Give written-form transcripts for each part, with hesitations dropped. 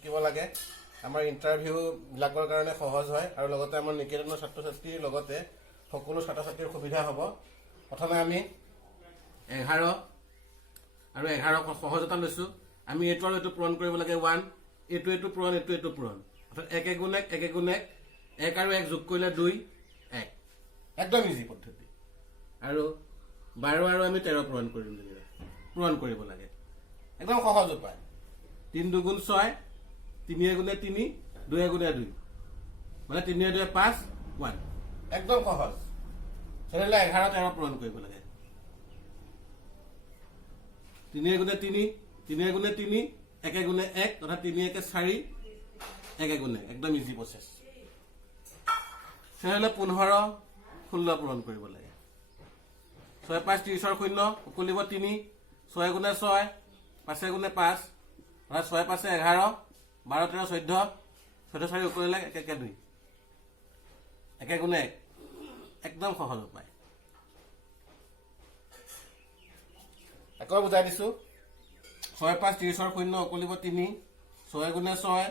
শিকিব লাগে আমাৰ ইণ্টাৰভিউ বিলাকৰ কাৰণে সহজ হয় আৰু লগতে আমাৰ নিকেতনৰ ছাত্ৰ ছাত্ৰীৰ লগতে সকলো ছাত্ৰ ছাত্ৰীৰ সুবিধা হ'ব প্ৰথমে আমি 11 আৰু 11 সহজতা লৈছো আমি এইটো আৰু এইটো পূৰণ কৰিব লাগে 1 এইটো পূৰণ এইটো পূৰণ অৰ্থাৎ 1 গুণ 1 গুণ 1 1 আৰু 1 যোগ কৰিলে 2 1 একদম ইজি পদ্ধতি আৰু 12 আৰু আমি 13 পূৰণ কৰিব লাগে একদম সহজ উপায় 3 2 গুণ 6 3 গুণে 3 2 গুণে 2 মানে 3 2 5 1 একদম সহজ সেনেহলে 11 13 পূৰণ কৰিব লাগে 3 গুণে 3 3 গুণে 3 1 গুণে 1 অৰ্থাৎ 3 1 4 1 গুণে একদম ইজি প্ৰসেস সেনেহলে 15 16 পূৰণ কৰিব লাগে 6 5 30 0 উকলিব 3 6 গুণে 6 5 গুণে 5 অৰ্থাৎ 6 5 11 12 13 14 14 4 উকলিলে 1 1 2 1 গুণে 1 একদম সহজ উপায় আকৌ বুজাই দিছো 6 5 30 0 উকলিব 3 6 গুণে 6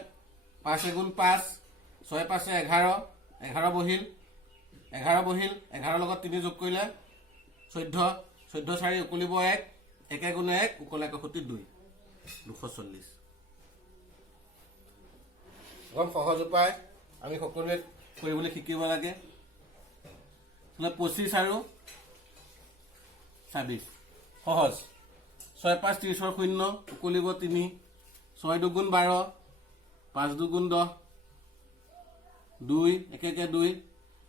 5 গুণ 5 6 5 11 11 বহিল 11 লগত 3 যোগ কৰিলে 14 14 4 উকলিব 1 1 গুণে 1 উকলে 2 240 গম সহজ উপায় আমি সকলোৱে কৰিবলৈ শিকিব লাগে 25 আৰু 26 সহজ 6 5 30 0 উকলিব 3 6 2 গুণ 12 5 2 গুণ 10 2 1 1 2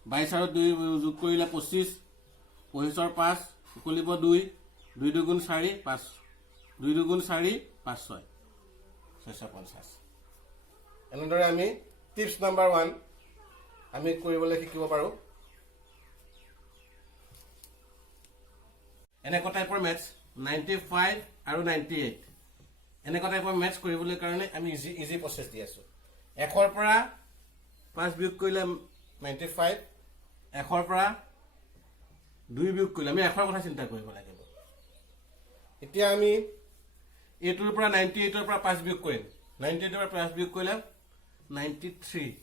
22 আৰু 2 যোগ কৰিলে 25 25 5 উকলিব 2 2 2 গুণ 4 5 2 2 গুণ 4 5 6 650 এনেদৰে আমি টিপস নাম্বাৰ 1 আমি কৰিবলৈ শিকিব পাৰো এনেকুৱা টাইপৰ মেথছ 95 আৰু 98 এনেকুৱা টাইপৰ মেথছ কৰিবলৈ কাৰণে আমি ইজি প্ৰসেস দি আছো 1 ৰ পৰা 5 বিয়োগ কৰিলে 95 1 ৰ পৰা 2 বিয়োগ কৰিলে আমি 1 ৰ কথা চিন্তা কৰিব লাগিব এতিয়া আমি এইটোৰ পৰা 98 ৰ পৰা 5 বিয়োগ কৰিম 98 ৰ পৰা 5 বিয়োগ কৰিলে 93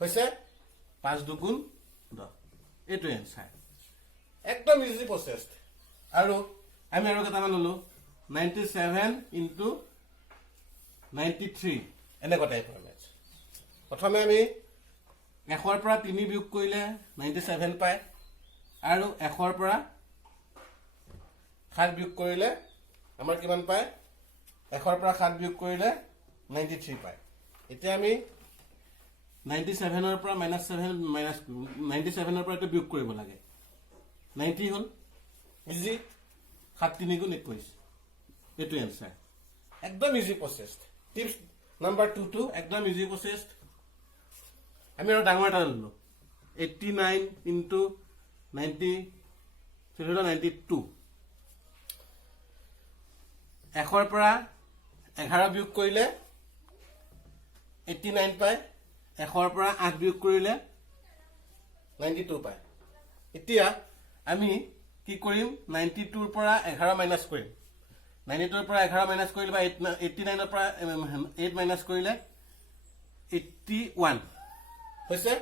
হৈছে 5 2 গুণ 10 এইটো এনসাৰ একদম ইজি প্ৰসেস আৰু আমি আৰু কেইটামান ললো 97 ইনটু 93 এনেকুৱা টাইপৰ মেথছ প্ৰথমে আমি 1 ৰ পৰা 3 বিয়োগ কৰিলে 97 পায় আৰু 1 ৰ পৰা 7 বিয়োগ কৰিলে আমাৰ কিমান পায় 1 ৰ পৰা 7 বিয়োগ কৰিলে 93 পায় এতিয়া আমি 97 ৰ পৰা -7 97 ৰ পৰা এটা বিয়োগ কৰিব লাগে 90 হল ইজি 7 3 গুণ 21 এটো आंसर একদম easy process tips number 2 two একদম ইজি প্ৰসেস আমি আৰু ডাঙৰ এটা ললো 89 ইনটু 90 92 1 ৰ পৰা 11 বিয়োগ কৰিলে 89 পায় 1 ৰ পৰা 8 বিয়োগ কৰিলে 92 পায় এতিয়া আমি কি কৰিম 92 ৰ পৰা 11 মাইনাস কৰিম 92 ৰ পৰা 11 মাইনাস কৰিলে বা 89 ৰ পৰা 8 মাইনাস কৰিলে 81 হৈছে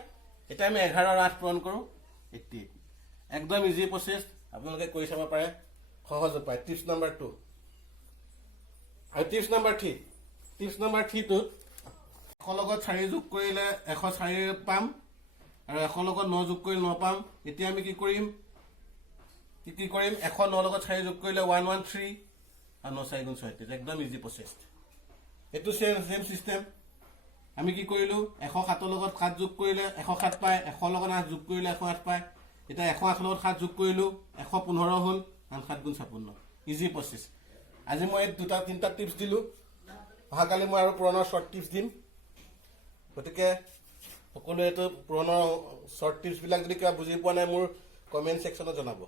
এটা আমি 11 আৰু 8 পূৰণ কৰো 88 একদম ইজি প্ৰসেস আপোনালোকে কৰি চাব পাৰে সহজ উপায় টিপস নাম্বাৰ 2 আৰু টিপস নাম্বাৰ 3 টো 100 লগত 4 যোগ কৰিলে 104 পাম আৰু 100 লগত 9 যোগ কৰিলে 9 পাম এতিয়া আমি কি কৰিম 109 লগত 4 যোগ কৰিলে 113 আৰু 9 4 গুণ 36 একদম ইজি প্ৰসেস এটো সেম সিস্টেম আমি কি কৰিলো 107 লগত 7 যোগ কৰিলে 107 পায় 100 লগত 8 যোগ কৰিলে 108 পায় এটা 108 লগত 7 যোগ কৰিলো 115 হল 7 গুণ 56 ইজি প্ৰসেস আজি মই দুটা তিনটা টিপস দিলো অহাকালি মই আৰু পুৰণা শৰ্ট টিপস দিম গতিকে সকলোৱে তো পুৰণা শৰ্ট টিপস বিলাক যদি কিবা বুজি পোৱা নাই মোৰ কমেন্ট সেকশনত জনাব